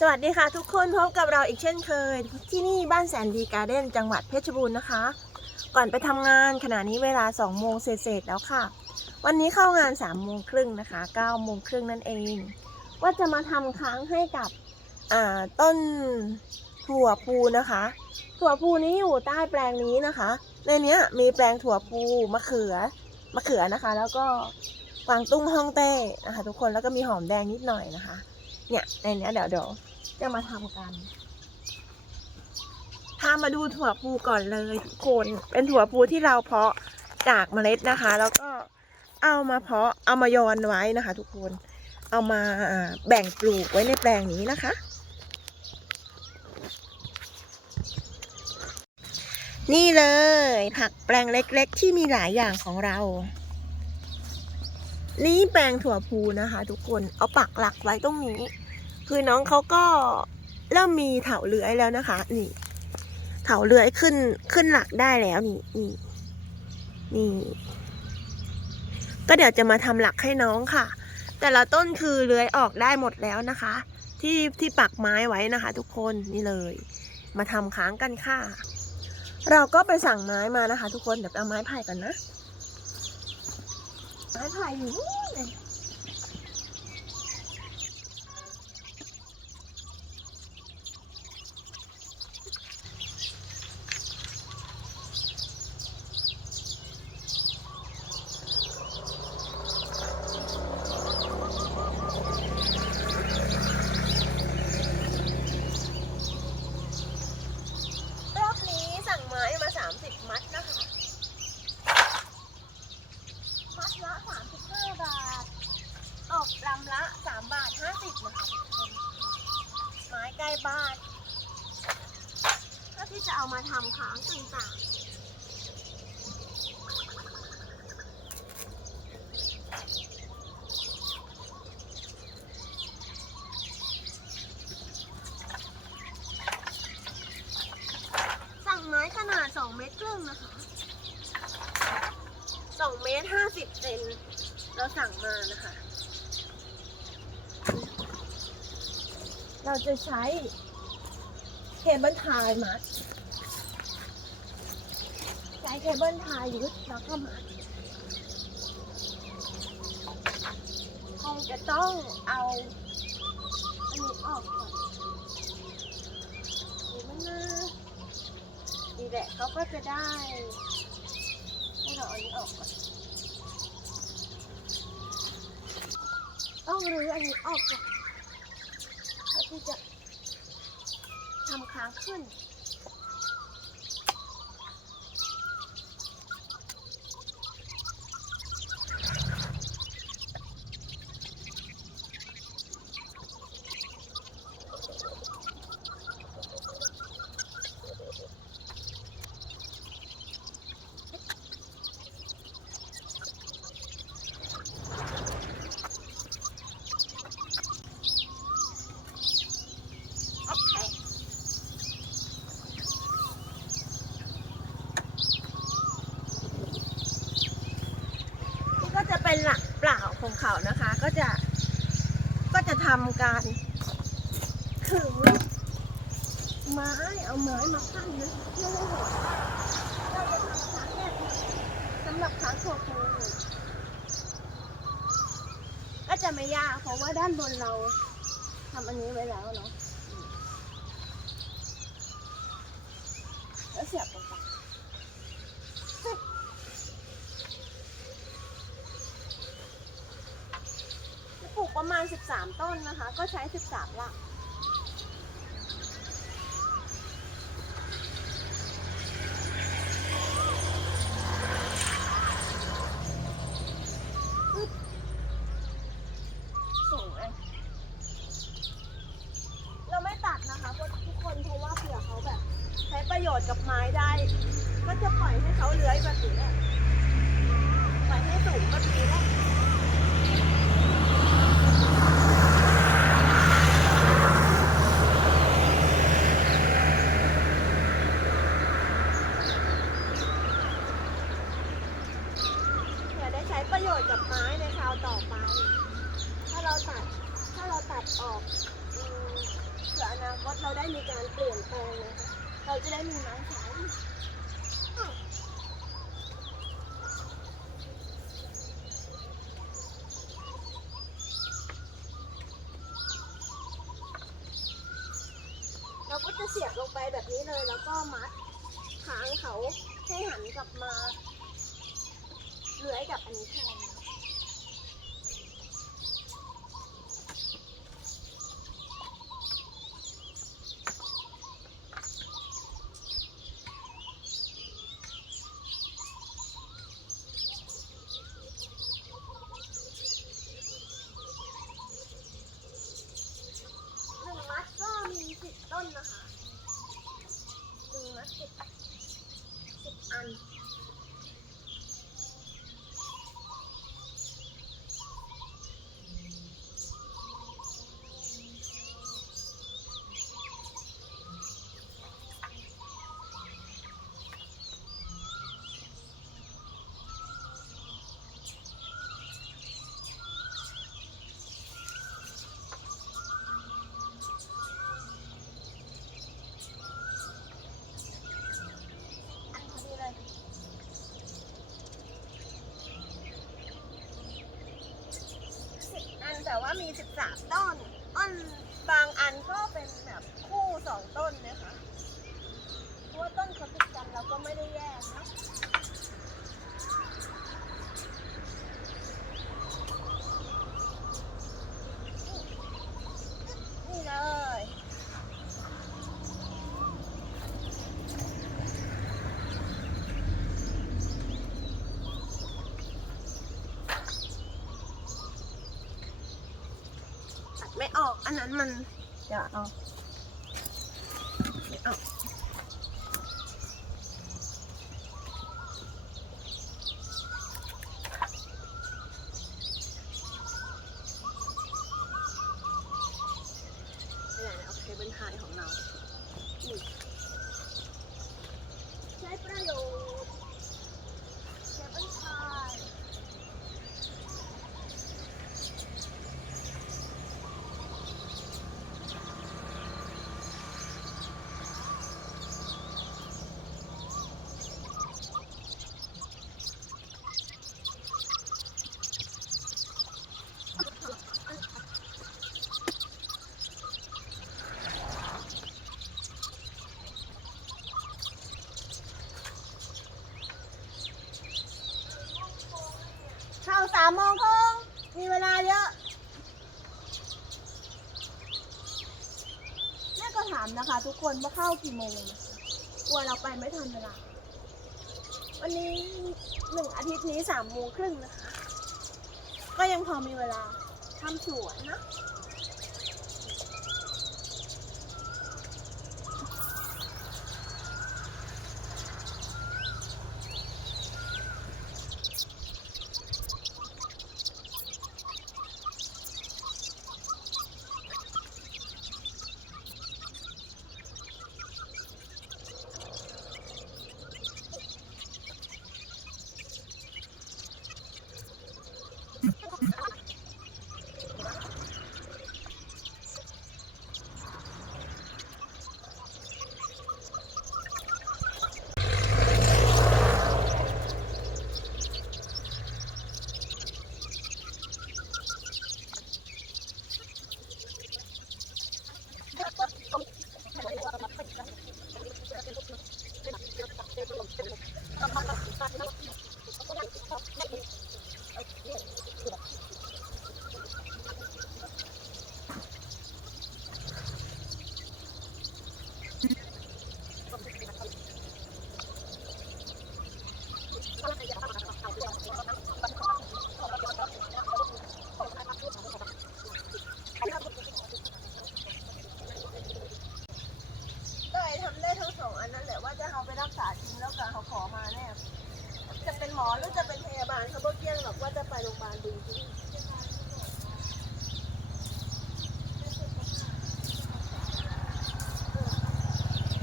สวัสดีค่ะทุกคนพบกับเราอีกเช่นเคย ที่นี่บ้านแสนดีการ์เด้นจังหวัดเพชรบูรณ์นะคะ ก่อนไปทำงานขณะนี้เวลา 2 โมงเศษแล้วค่ะ วันนี้เข้างาน 3 โมงครึ่งนะคะ 9 โมงครึ่งนั่นเอง ว่าจะมาทำค้างให้กับต้นถั่วพูนะคะ ถั่วพูนี้อยู่ใต้แปลงนี้นะคะ ในนี้มีแปลงถั่วพูมะเขือมะเขือนะคะ แล้วก็กวางตุ้งฮ่องเต้นะคะ ทุกคนแล้วก็มีหอมแดงนิดหน่อยนะคะ เนี่ยในเนี้ยเดี๋ยวเดี๋ยวจะมาทำกัน พามาดูถั่วพูก่อนเลยทุกคน เป็นถั่วพูที่เราเพาะจากเมล็ดนะคะ แล้วก็เอามาเพาะเอามาโยนไว้นะคะ ทุกคน เอามาแบ่งปลูกไว้ในแปลงนี้นะคะ นี่เลยผักแปลงเล็กๆ ที่มีหลายอย่างของเรา นี่แปลงถั่วพูนะคะ ทุกคนเอาปักหลักไว้ตรงนี้ คือน้องเขาก็เริ่มมีเถาเลื้อยแล้วนะคะ นี่ เถาเลื้อยขึ้นขึ้นหลักได้แล้วนี่นี่นี่ ก็เดี๋ยวจะมาทำหลักให้น้องค่ะ แต่ละต้นคือเลื้อยออกได้หมดแล้วนะคะ ที่ที่ปักไม้ไว้นะคะ ทุกคนนี่เลย มาทำค้างกันค่ะ เราก็ไปสั่งไม้มานะคะ ทุกคนเดี๋ยวเอาไม้ไผ่กันนะ ไม้ไผ่อยู่นู่นเลย รอบนี้สั่งไม้มา 30 มัดนะคะ มัดละ 35 บาท ออกลำละ 3 บาท 50 นะคะทุกคน ไม้ใกล้ บ้านเพื่อที่จะเอามาทำค้างต่างๆสั่งไม้ขนาด 2 เมตรครึ่งนะคะ 2 เมตร 50 เซน เราสั่งมานะคะ เราจะใช้เคเบิลไทยมัดใช้เคเบิลไทยยึดแล้วก็มัดคงจะต้องเอาอันนี้ออกก่อนดีมั้งนะดีแหละเขาก็จะได้ให้เราเอาอันนี้ออกก่อนต้องรื้ออันนี้ออกก่อน ที่จะทำค้างขึ้น ก็จะเป็นหลักเปล่าของเขานะคะ ก็จะก็จะทำการขึงไม้เอาไม้มาขั้นนะเพื่อให้เห็นว่าเราจะทำค้างแบบไหนสำหรับค้างถั่วพูก็จะไม่ยากเพราะว่าด้านบนเราทำอันนี้ไว้แล้วเนาะ แล้วเสียบลงไปจะปลูกประมาณ 13 ต้นนะคะ ก็ใช้ 13 หลัก สูงเลยเราไม่ตัดนะคะทุกคนเพราะว่าเผื่อเขาแบบ ใช้ประโยชน์กับไม้ได้ ก็จะปล่อยให้เขาเลื้อยแบบนี้แหละปล่อยให้สูงแบบนี้แหละเผื่อได้ใช้ ประโยชน์กับไม้ในคราวต่อไป ถ้าเราตัด ถ้าเราตัดออกอืมเปลี่ยนแปลงนะคะเราจะได้มีน้ำใช้เราก็จะเสียบลงไปแบบนี้เลย แล้วก็มัดหางเขาให้หันกลับมา ลื้อยกับอันนี้ใช่ไหม หนึ่งมัดก็มีสิบต้นนะคะหนึ่งมัดสิบสิบอัน อันพอดีเลยสิบอันแต่ว่า มีสิบสามต้น อ้นบางอันก็เป็นแบบคู่สองต้นนะคะเพราะว่าต้นเขาติดกันเราก็ไม่ได้แยกนะนี่เลย ตัดไม่ อก อันนั้นมันเดี๋ยวเอาไม่ออกไม่เป็นไรนะโอเคเป็นทายของเรานี่ใช้ประโยชน์ใช้เป็นทาย เข้าสามโมงครึ่งมีเวลาเยอะ แม่ก็ถามนะคะ ทุกคนว่าเข้ากี่โมงกลัวเราไปไม่ทันเวลา วันนี้หนึ่งอาทิตย์นี้สามโมงครึ่งนะคะ ก็ยังพอมีเวลาทำสวนนะ ก็ไอทำได้ทั้งสองอันนั่นแหละว่าจะเอาไปรักษาจริงแล้วกันเขาขอมาแน่จะเป็นหมอหรือจะเป็นพยาบาลเขาบอกเกี้ยงหรอกว่าจะไปโรงพยาบาลดูที่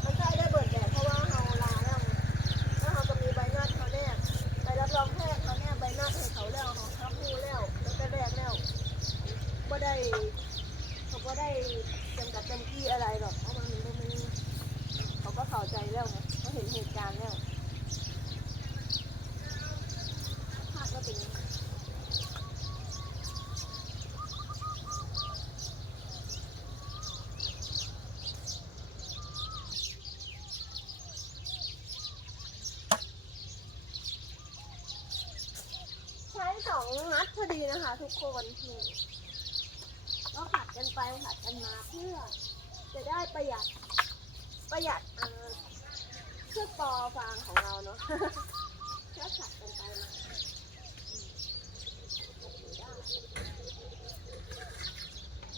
มันใช่ได้เบิดแดดเพราะว่าเขาลาแล้วแล้วเขาก็มีใบหน้าเขาแน่ใบรับรองแพทย์เขาแน่ใบหน้าให้เขาแล้วเขาทับหูแล้ว แล้วก็แรกแล้วก็ได้ เขาก็ได้จำกัดจำกี้อะไรหรอกเพราะมันมันมัน เขาก็เข้าใจแล้วไงเขาเห็นเหตุการณ์แล้วภาพก็เป็นอย่างนี้ใช้สอง นัดพอดีนะคะทุกคนนี่ก็ผัดกันไปผัดกันมาเพื่อ จะได้ประหยัดประหยัดเครื่องปอฟางของเราเนาะแค่ผัดกันไปมา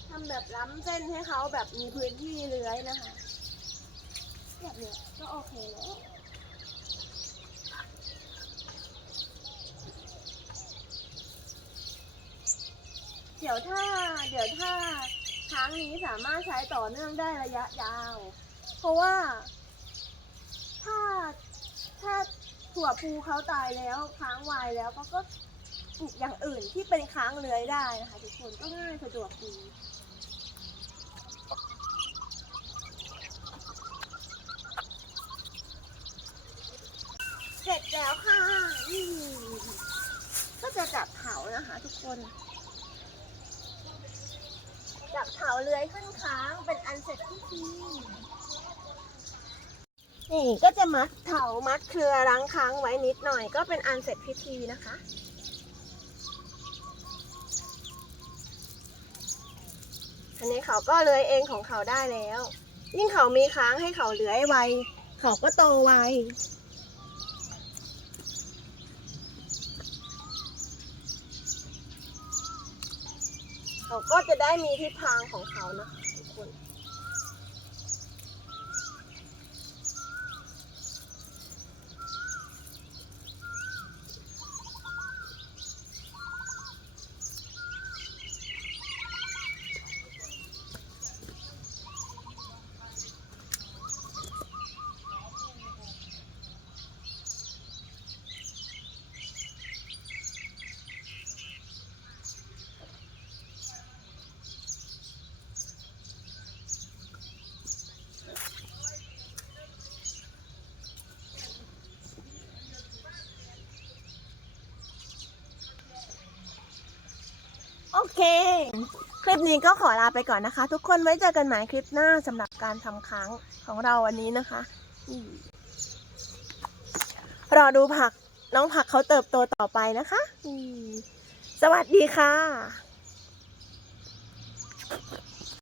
ทำแบบล้ำเส้นให้เขาแบบมีพื้นที่เลื้อยนะคะแบบเนี้ยก็โอเคแล้ว เดี๋ยวถ้าเดี๋ยวถ้าค้างนี้สามารถใช้ต่อเนื่องได้ระยะยาว เพราะว่า ถ้าถ้าถั่วปูเขาตายแล้วค้างวายแล้วก็ก็ปลูกอย่างอื่นที่เป็นค้างเลื้อยได้นะคะทุกคนก็ง่ายสะดวกดีเสร็จแล้วค่ะก็จะจับเถานะคะทุกคน จับเถาเลื้อยขึ้นค้างเป็นอันเสร็จพิธีนี่ก็จะมัดเถามัดเครือรั้งค้างไว้นิดหน่อยก็เป็นอันเสร็จพิธีนะคะอันนี้เขาก็เลื้อยเองของเขาได้แล้ว ยิ่งเขามีค้างให้เขาเลื้อยไวเขาก็โตไว เขาก็จะได้มีทิศทางของเขานะคะ เค คลิปนี้ก็ขอลาไปก่อนนะคะ ทุกคนไว้เจอกันใหม่คลิปหน้าสำหรับการทำค้างของเราวันนี้นะคะรอดูผักน้องผักเขาเติบโตต่อไปนะคะ สวัสดีค่ะ